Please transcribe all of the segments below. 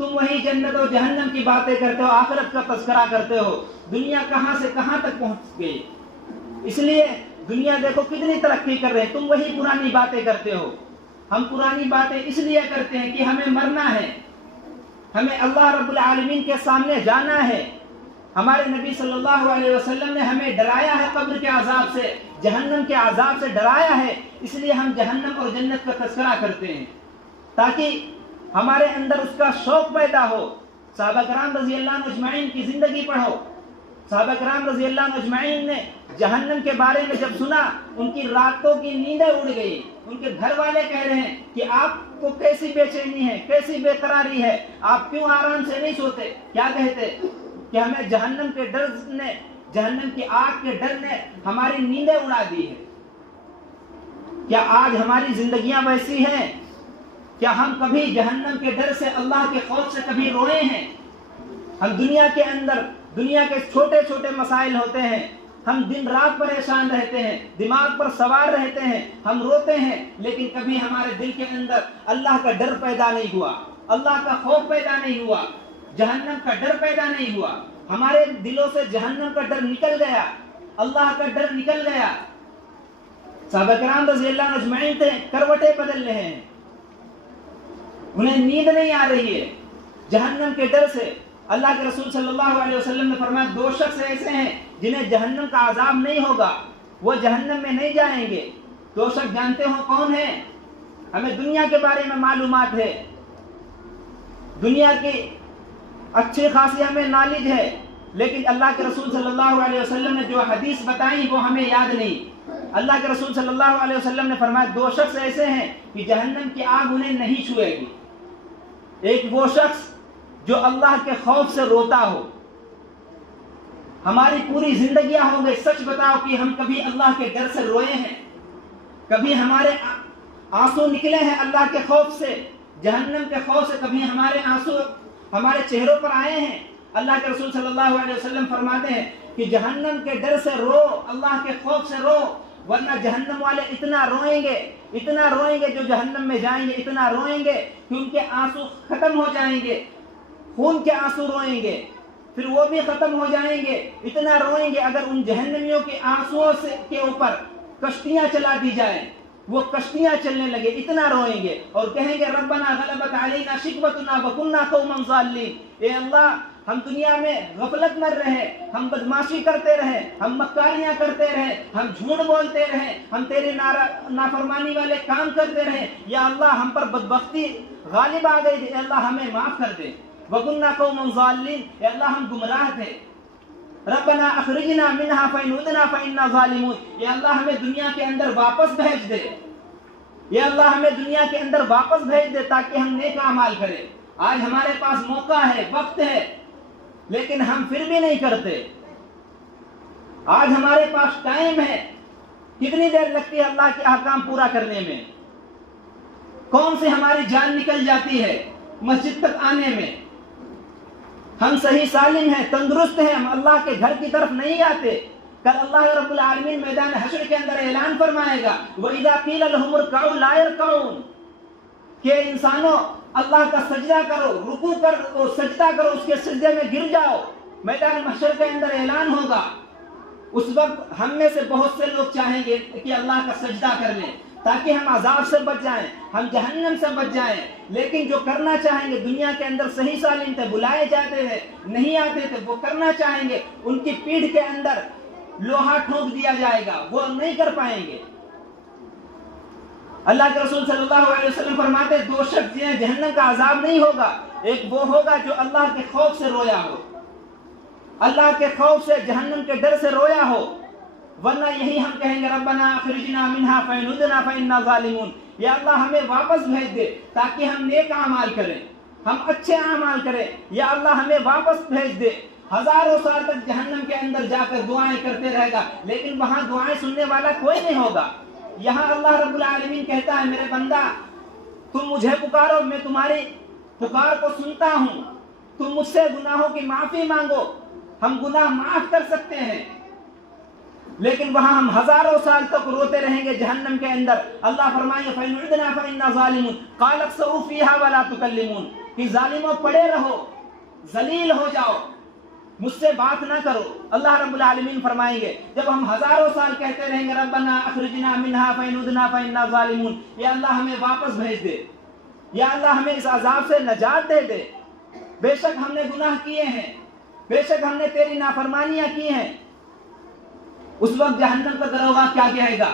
تم وہی جنت و جہنم کی باتیں کرتے ہو، آخرت کا تذکرہ کرتے ہو. دنیا کہاں سے کہاں تک پہنچ گئی. اس لیے دنیا دیکھو کتنی ترقی کر رہے ہیں، تم وہی پرانی باتیں کرتے ہو. ہم پرانی باتیں اس لیے کرتے ہیں کہ ہمیں مرنا ہے، ہمیں اللہ رب العالمین کے سامنے جانا ہے. ہمارے نبی صلی اللہ علیہ وسلم نے ہمیں ڈرایا ہے قبر کے عذاب سے، جہنم کے عذاب سے ڈرایا ہے. اس لیے ہم جہنم اور جنت کا تذکرہ کرتے ہیں تاکہ ہمارے اندر اس کا شوق پیدا ہو. صحابہ کرام رضی اللہ عنہ اجمعین کی زندگی پڑھو. صحابہ کرام رضی اللہ عنہ اجمعین نے جہنم کے بارے میں جب سنا، ان کی راتوں کی نیندیں اڑ گئی. ان کے گھر والے کہہ رہے ہیں کہ آپ کو کیسی بے چینی ہے، کیسی بے قراری ہے، آپ کیوں آرام سے نہیں سوتے. کیا کہتے کہ ہمیں جہنم کے ڈر نے، جہنم کی آگ کے ڈر نے ہماری نیندیں اڑا دی ہے. کیا آج ہماری زندگیاں ویسی ہیں؟ کیا ہم کبھی جہنم کے ڈر سے، اللہ کے خوف سے کبھی روئے ہیں؟ ہم دنیا کے اندر، دنیا کے چھوٹے چھوٹے مسائل ہوتے ہیں، ہم دن رات پریشان رہتے ہیں، دماغ پر سوار رہتے ہیں، ہم روتے ہیں، لیکن کبھی ہمارے دل کے اندر اللہ کا ڈر پیدا نہیں ہوا، اللہ کا خوف پیدا نہیں ہوا، جہنم کا ڈر پیدا نہیں ہوا. ہمارے دلوں سے جہنم کا ڈر نکل گیا، اللہ کا ڈر نکل گیا. صحابہ کرام رضی اللہ عنہ اجمعین تھے، کروٹیں بدل رہے ہیں، انہیں نیند نہیں آ رہی ہے جہنم کے ڈر سے. اللہ کے رسول صلی اللہ علیہ وسلم نے فرمایا 2 شخص ایسے ہیں جنہیں جہنم کا عذاب نہیں ہوگا، وہ جہنم میں نہیں جائیں گے. 2 شخص جانتے ہو کون ہیں؟ ہمیں دنیا کے بارے میں معلومات ہے، دنیا کی اچھی خاصی ہمیں نالج ہے، لیکن اللہ کے رسول صلی اللہ علیہ وسلم نے جو حدیث بتائیں وہ ہمیں یاد نہیں. اللہ کے رسول صلی اللہ علیہ وسلم نے فرمایا 2 شخص ایسے ہیں کہ جہنم کی آگ انہیں نہیں چھوئے گی. ایک وہ شخص جو اللہ کے خوف سے روتا ہو. ہماری پوری زندگیاں ہو گئی، سچ بتاؤ کہ ہم کبھی اللہ کے ڈر سے روئے ہیں؟ کبھی ہمارے آنسو نکلے ہیں اللہ کے خوف سے، جہنم کے خوف سے کبھی ہمارے آنسو ہمارے چہروں پر آئے ہیں؟ اللہ کے رسول صلی اللہ علیہ وسلم فرماتے ہیں کہ جہنم کے ڈر سے رو، اللہ کے خوف سے رو، ورنہ جہنم والے اتنا روئیں گے جو جہنم میں جائیں گے، اتنا روئیں گے کہ ان کے آنسو ختم ہو جائیں گے، خون کے آنسو روئیں گے، پھر وہ بھی ختم ہو جائیں گے. اتنا روئیں گے اگر ان جہنمیوں کے آنسوؤں سے کے اوپر کشتیاں چلا دی جائیں، وہ کشتیاں چلنے لگے، اتنا روئیں گے اور کہیں گے ربنا غلبت علینا شقوتنا وکنا قوما ضالین. اے اللہ، ہم دنیا میں غفلت میں رہے، ہم بدماشی کرتے رہے، ہم مکاریاں کرتے رہے، ہم جھوٹ بولتے رہے، ہم تیرے نافرمانی والے کام کرتے رہے. یا اللہ ہم پر بدبختی غالب آ گئی، اے اللہ ہمیں معاف کر دے. وَكُنَّا قَوْمًا ظَالِمِينَ، اے اللہ ہم گمراہ تھے. ربنا اخرجنا منها فإن عدنا فإنا ظالمون، اے اللہ ہمیں دنیا کے اندر واپس بھیج دے، اے اللہ ہمیں دنیا کے اندر واپس بھیج دے تاکہ ہم نیک اعمال کریں. آج ہمارے پاس موقع ہے، وقت ہے، لیکن ہم پھر بھی نہیں کرتے. آج ہمارے پاس ٹائم ہے، کتنی دیر لگتی ہے اللہ کے احکام پورا کرنے میں؟ کون سے ہماری جان نکل جاتی ہے مسجد تک آنے میں؟ ہم صحیح سالم ہیں، تندرست ہیں، ہم اللہ کے گھر کی طرف نہیں آتے. کل اللہ رب العالمین میدان حشر کے اندر اعلان فرمائے گا وَإِذَا قِيلَ لَهُمُ ارْكَعُوا لَا يَرْكَعُونَ، کہ انسانوں اللہ کا سجدہ کرو، رکوع کرو، سجدہ کرو، اس کے سجدے میں گر جاؤ. میدان محشر کے اندر اعلان ہوگا. اس وقت ہم میں سے بہت سے لوگ چاہیں گے کہ اللہ کا سجدہ کر لیں تاکہ ہم عذاب سے بچ جائیں، ہم جہنم سے بچ جائیں. لیکن جو کرنا چاہیں گے، دنیا کے اندر صحیح سالم تھے، بلائے جاتے تھے، نہیں آتے تھے، وہ کرنا چاہیں گے، ان کی پیٹھ کے اندر لوہا ٹھونک دیا جائے گا، وہ نہیں کر پائیں گے. اللہ کے رسول صلی اللہ علیہ وسلم فرماتے 2 شخص جنہیں جہنم کا عذاب نہیں ہوگا. ایک وہ ہوگا جو اللہ کے خوف سے رویا ہو، اللہ کے خوف سے، جہنم کے ڈر سے رویا ہو. ورنہ یہی ہم کہیں گے ربنا اخرجنا منها فإن عدنا فإنا ظالمون، یا اللہ ہمیں واپس بھیج دے تاکہ ہم نیک اعمال کریں، ہم اچھے اعمال کریں. یا اللہ ہمیں واپس بھیج دے. ہزاروں سال تک جہنم کے اندر جا کر دعائیں کرتے رہے گا، لیکن وہاں دعائیں سننے والا کوئی نہیں ہوگا. یہاں اللہ رب العالمین کہتا ہے میرے بندہ تم مجھے پکارو، میں تمہاری پکار کو سنتا ہوں، تم مجھ سے گناہوں کی معافی مانگو، ہم گناہ معاف کر سکتے ہیں. لیکن وہاں ہم ہزاروں سال تک روتے رہیں گے جہنم کے اندر. اللہ فرمائے فَإِنْ عُدْنَا فَإِنَّا ظَالِمُونَ قَالَ اخْسَئُوا فِيهَا وَلَا تُكَلِّمُونَ، کہ ظالموں پڑے رہو، ذلیل ہو جاؤ، مجھ سے بات نہ کرو. اللہ رب العالمین فرمائیں گے جب ہم ہزاروں سال کہتے رہیں گے ربنا اخرجنا منها فإن عدنا فإنا ظالمون، یا اللہ ہمیں واپس بھیج دے، یا اللہ ہمیں اس عذاب سے نجات دے دے، بے شک ہم نے گناہ کیے ہیں، بے شک ہم نے تیری نافرمانیاں کی ہیں، اس وقت جہنم کا دروغہ کیا کہے گا؟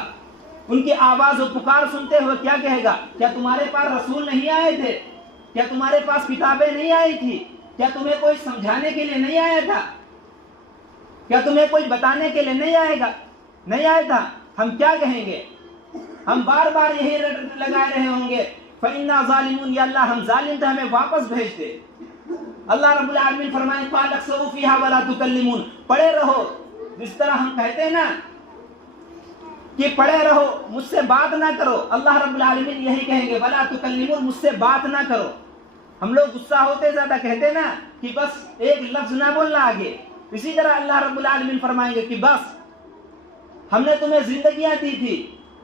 ان کی آواز و پکار سنتے ہوئے کیا کہے گا؟ کیا تمہارے پاس رسول نہیں آئے تھے؟ کیا تمہارے پاس کتابیں نہیں آئی تھی؟ کیا تمہیں کوئی سمجھانے کے لیے نہیں آیا تھا؟ کیا تمہیں کوئی بتانے کے لیے نہیں آیا تھا؟ ہم کیا کہیں گے؟ ہم بار بار یہی لگائے رہے ہوں گے فَإِنَّا ظَالِمُونَ، یا اللہ ہم ظالم تھے، ہمیں واپس بھیج دے. اللہ رب العالمین فرمائیں قَالَ اخْسَئُوا فِيهَا وَلَا تُكَلِّمُونَ، پڑے رہو. جس طرح ہم کہتے ہیں نا کہ پڑے رہو، مجھ سے بات نہ کرو، اللہ رب العالمین یہی کہیں گے وَلَا تُكَلِّمُونَ، مجھ سے بات نہ کرو. ہم لوگ غصہ ہوتے زیادہ کہتے نا کہ بس ایک لفظ نہ بولنا آگے. اسی طرح اللہ رب العالمین فرمائیں گے کہ بس ہم نے تمہیں زندگیاں دی تھی،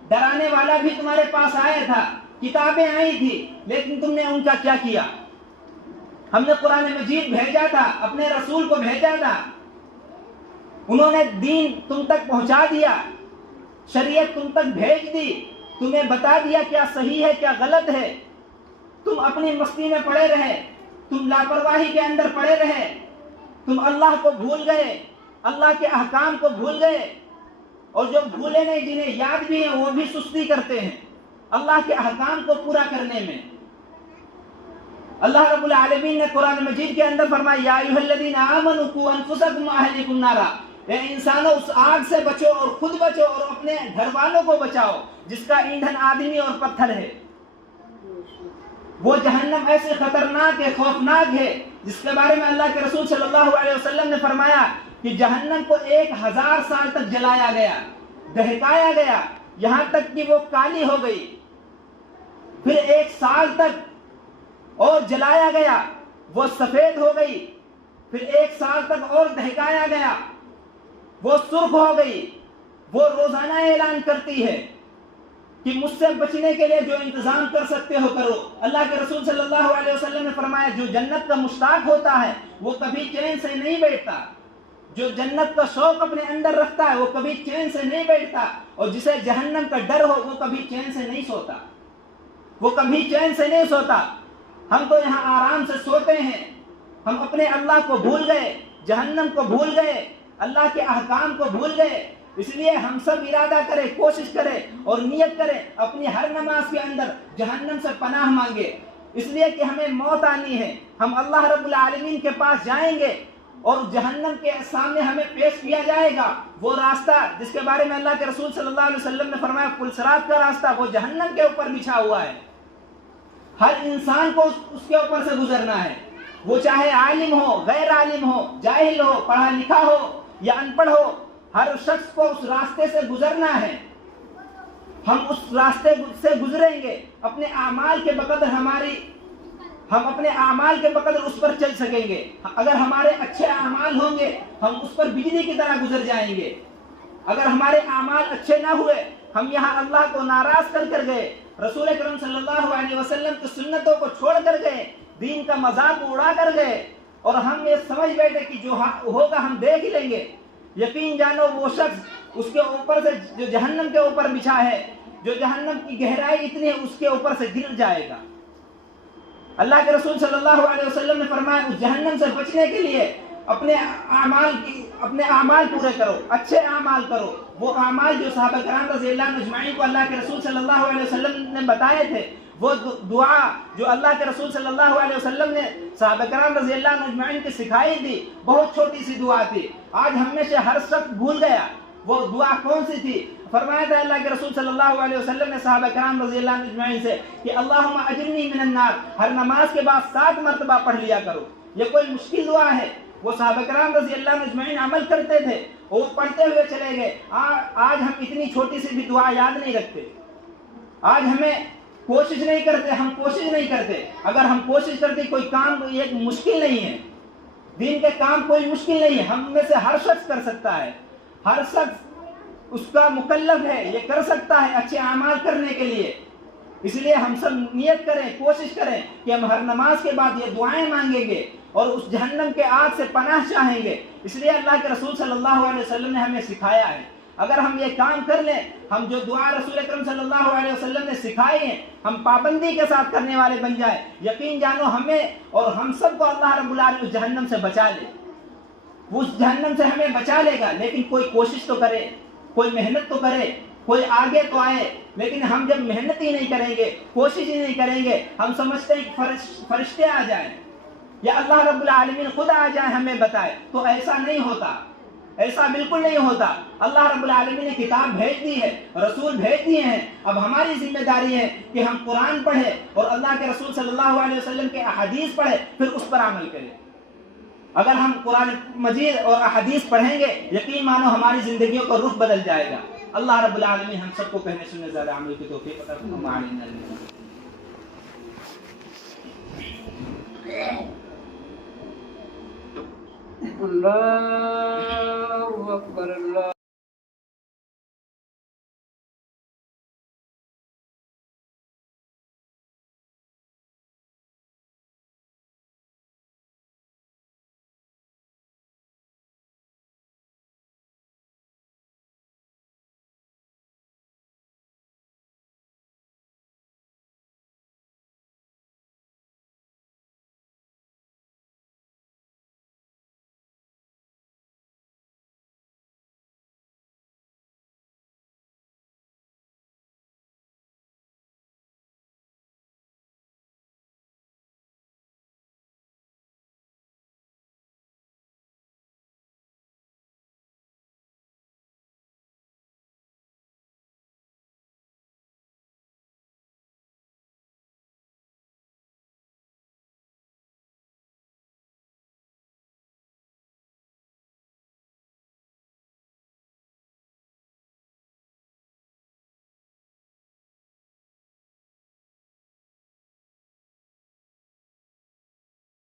ڈرانے والا بھی تمہارے پاس آیا تھا، کتابیں آئی تھی، لیکن تم نے ان کا کیا کیا؟ ہم نے قرآن مجید بھیجا تھا، اپنے رسول کو بھیجا تھا، انہوں نے دین تم تک پہنچا دیا، شریعت تم تک بھیج دی، تمہیں بتا دیا کیا صحیح ہے کیا غلط ہے. تم اپنی مستی میں پڑے رہے، تم لاپرواہی کے اندر پڑے رہے، تم اللہ کو بھول گئے، اللہ کے احکام کو بھول گئے. اور جو بھولے نہیں، جنہیں یاد بھی ہیں، وہ بھی سستی کرتے ہیں اللہ کے احکام کو پورا کرنے میں. اللہ رب العالمین نے قرآن مجید کے اندر فرمایا یا ایھا الذین آمنوا قوا انفسکم واہلیکم نارا، اے انسانوں اس آگ سے بچو اور خود بچو اور اپنے گھر والوں کو بچاؤ جس کا ایندھن آدمی اور پتھر ہے. وہ جہنم ایسے خطرناک ہے، خوفناک ہے، جس کے بارے میں اللہ کے رسول صلی اللہ علیہ وسلم نے فرمایا کہ جہنم کو 1000 سال تک جلایا گیا، دہکایا گیا، یہاں تک کہ وہ کالی ہو گئی. پھر 1 سال تک اور جلایا گیا، وہ سفید ہو گئی. پھر 1 سال تک اور دہکایا گیا، وہ سرخ ہو گئی. وہ روزانہ اعلان کرتی ہے کہ مجھ سے بچنے کے لیے جو انتظام کر سکتے ہو کرو. اللہ کے رسول صلی اللہ علیہ وسلم نے فرمایا جو جنت کا مشتاق ہوتا ہے وہ کبھی چین سے نہیں بیٹھتا، جو جنت کا شوق اپنے اندر رکھتا ہے وہ کبھی چین سے نہیں بیٹھتا، اور جسے جہنم کا ڈر ہو وہ کبھی چین سے نہیں سوتا، وہ کبھی چین سے نہیں سوتا. ہم تو یہاں آرام سے سوتے ہیں، ہم اپنے اللہ کو بھول گئے، جہنم کو بھول گئے، اللہ کے احکام کو بھول گئے. اس لیے ہم سب ارادہ کریں، کوشش کریں اور نیت کریں، اپنی ہر نماز کے اندر جہنم سے پناہ مانگے، اس لیے کہ ہمیں موت آنی ہے. ہم اللہ رب العالمین کے پاس جائیں گے اور جہنم کے سامنے ہمیں پیش کیا جائے گا وہ راستہ جس کے بارے میں اللہ کے رسول صلی اللہ علیہ وسلم نے فرمایا پلسرات کا راستہ، وہ جہنم کے اوپر بچھا ہوا ہے. ہر انسان کو اس کے اوپر سے گزرنا ہے، وہ چاہے عالم ہو، غیر عالم ہو، جاہل ہو، پڑھا لکھا ہو یا ان پڑھ ہو، ہر شخص کو اس راستے سے گزرنا ہے. ہم اس راستے سے گزریں گے اپنے اعمال کے بقدر، ہم اپنے اعمال کے بقدر اس پر چل سکیں گے. اگر ہمارے اچھے اعمال ہوں گے ہم اس پر بجلی کی طرح گزر جائیں گے. اگر ہمارے اعمال اچھے نہ ہوئے، ہم یہاں اللہ کو ناراض کر گئے، رسول اکرم صلی اللہ علیہ وسلم کی سنتوں کو چھوڑ کر گئے، دین کا مذاق اڑا کر گئے، اور ہم یہ سمجھ بیٹھے کہ جو ہوگا ہم دیکھ لیں گے. یقین جانو وہ شخص اس کے اوپر سے جو جہنم کے اوپر بچھا ہے، جو جہنم کی گہرائی اتنی ہے اس کے اوپر سے گر جائے گا. اللہ کے رسول صلی اللہ علیہ وسلم نے فرمایا اس جہنم سے بچنے کے لیے اپنے اعمال پورے کرو، اچھے اعمال کرو، وہ اعمال جو صحابہ کرام رضی اللہ عنہم اجمعین کو اللہ کے رسول صلی اللہ علیہ وسلم نے بتائے تھے، وہ دعا جو اللہ کے رسول صلی اللہ علیہ وسلم نے صحابہ کرام رضی اللہ عنہم اجمعین کی سکھائی تھی، بہت چھوٹی سی دعا تھی، آج ہم میں سے ہر شخص بھول گیا. وہ دعا کون سی تھی؟ فرمایا تھا اللہ کے رسول صلی اللہ علیہ وسلم نے صحابہ کرام رضی اللہ عنہم اجمعین سے کہ اللہم اجرنی من النار، ہر نماز کے بعد 7 مرتبہ پڑھ لیا کرو. یہ کوئی مشکل دعا ہے، وہ صحابہ کرام رضی اللہ عنہم اجمعین عمل کرتے تھے، وہ پڑھتے ہوئے چلے گئے. آج ہم اتنی چھوٹی سی بھی دعا یاد نہیں رکھتے، آج ہمیں کوشش نہیں کرتے، ہم کوشش نہیں کرتے. اگر ہم کوشش کرتے کوئی کام ایک مشکل نہیں ہے، دین کے کام کوئی مشکل نہیں ہے، ہم میں سے ہر شخص کر سکتا ہے، ہر شخص اس کا مکلف ہے، یہ کر سکتا ہے اچھے اعمال کرنے کے لیے. اس لیے ہم سب نیت کریں، کوشش کریں کہ ہم ہر نماز کے بعد یہ دعائیں مانگیں گے اور اس جہنم کے آگ سے پناہ چاہیں گے۔ اس لیے اللہ کے رسول صلی اللہ علیہ وسلم نے ہمیں سکھایا ہے، اگر ہم یہ کام کر لیں، ہم جو دعا رسول اکرم صلی اللہ علیہ وسلم نے سکھائی ہیں ہم پابندی کے ساتھ کرنے والے بن جائیں، یقین جانو ہمیں اور ہم سب کو اللہ رب العالمین اس جہنم سے بچا لے، اس جہنم سے ہمیں بچا لے گا۔ لیکن کوئی کوشش تو کرے، کوئی محنت تو کرے، کوئی آگے تو آئے۔ لیکن ہم جب محنت ہی نہیں کریں گے، کوشش ہی نہیں کریں گے، ہم سمجھتے ہیں کہ فرشتے آ جائیں یا اللہ رب العالمین خود آ جائے ہمیں بتائے، تو ایسا نہیں ہوتا، ایسا بالکل نہیں ہوتا۔ اللہ رب العالمین نے کتاب بھیج دی ہے، رسول بھیج دیے ہیں، اب ہماری ذمہ داری ہے کہ ہم قرآن پڑھیں اور اللہ کے رسول صلی اللہ علیہ وسلم کے احادیث پڑھیں، پھر اس پر عمل کریں۔ اگر ہم قرآن مجید اور احادیث پڑھیں گے، یقین مانو ہماری زندگیوں کا رخ بدل جائے گا۔ اللہ رب العالمین ہم سب کو کہنے سننے زیادہ عمل کی توفیق عطا فرمائے۔ اللہ اکبر اللہ